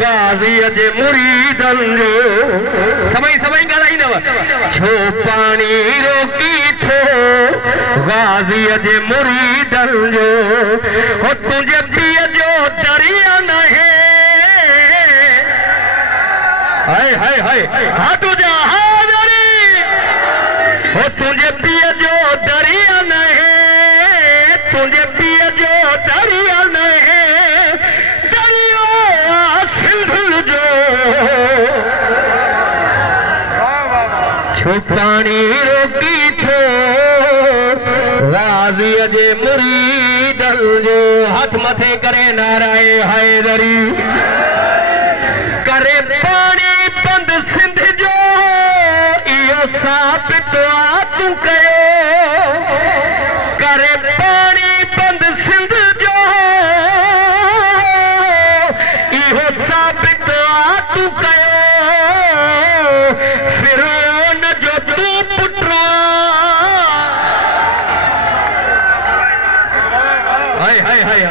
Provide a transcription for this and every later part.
गाज़ी जे मुरीदन जो समय समय ॻाल्हाई न छो पानी रोकी थो गाज़ी जे मुरीदन जो हो तुझे पीअ जो दरिया न है हाय हाय हाय हा तुझा हाज़री हो तुझे पीअ जो दरिया न है तुझे पीअ जो दरिया न है दरिया सिंध जो छो पानी रोकी थो गाज़ी जे मुरीदन जो हथ मथे करे नाराए हैदरी करे पानी बंद सिंध जो इहो साबित तू कयो करे पानी बंद सिंध जो इहो साबित तू कयो फिरौन जो तू पुटु हाय हाय हाय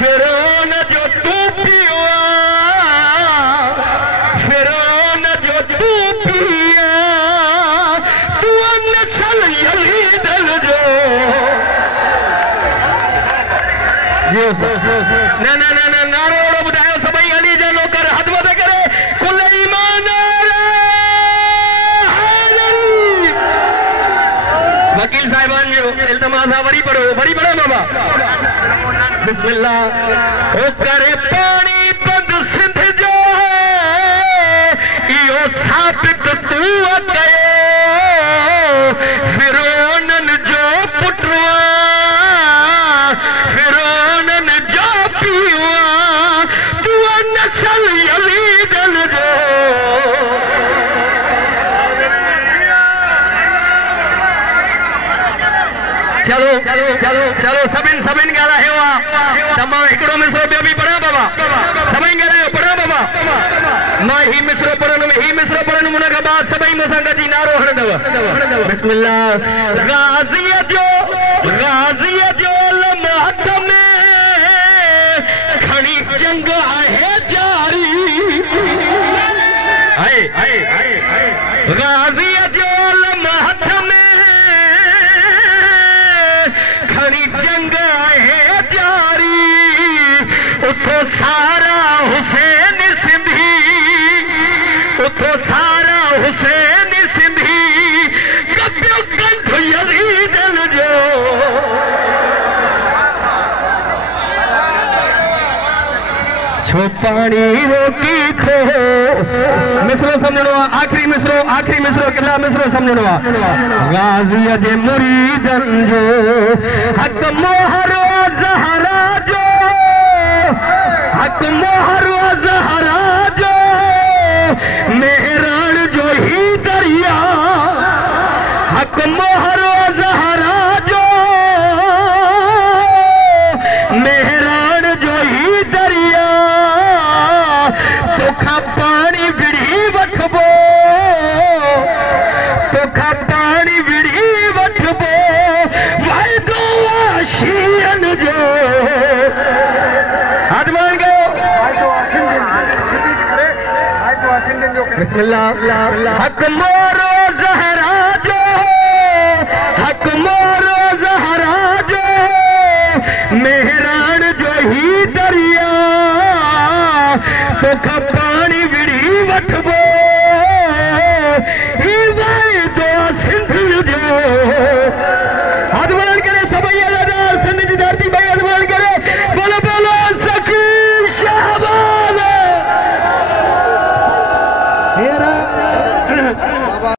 फिरौन जो तू पियो फिरौन जो तू पिया तू नस्ल यलीदल जो ना ना ना ना नारो ॿुधायो सभई अली जा नौकर हथ मथे करे कुल ईमान वकील साहिबान जो इल्तमास आहे वरी पढ़ो बाबा बिस्मिल्लाह ओ करे पानी बंद सिंध जो इहो साबित तू कयो फिरौनन जो पुटु फिरौनन जो पीउ तू नस्ल यलीदन जो चलो चलो चलो चलो सभिन ॻाल्हायो आहे त मां हिकिड़ो मिसरो ॿियो बि पढ़ां बाबा सभई ॻाल्हायो पढ़ां बाबा मां ही मिसरो पढ़ंदुमि हुन खां बाद सभई मूंसां गॾिजी नारो हणंदव बिस्मिल्लाह गाज़ीअ जो लम्हत में खणी जंग आहे जारी गाज़ीअ जो लम्हत में खणी जंग आहे जारी उथो सारा हुसैन सिंधी उथो सारा हुसैन सिंधी कपियो कंठ यज़ीदन जो छो पानी रोकी थो मिसरो समझणो आहे आखिरी मिसरो किला मिसरो समझणो आहे गाज़ी जे मुरीदन जो हक मोहरो ज़हरा जो हक मोहरो ज़हरा जो मेहरान जो ही दरिया हक मोहरो ज़हरा जो मेहरान जो ही दरिया तोखा पानी विढ़ी वठबो तोखा पानी विढ़ी वठबो वाइदो आशीन जो हाथ बढ़ गयो बिस्मिल्लाह हक मोरो ज़हरा जो हक मोरो ज़हरा जो मेहरान जो ही दरिया तो खपा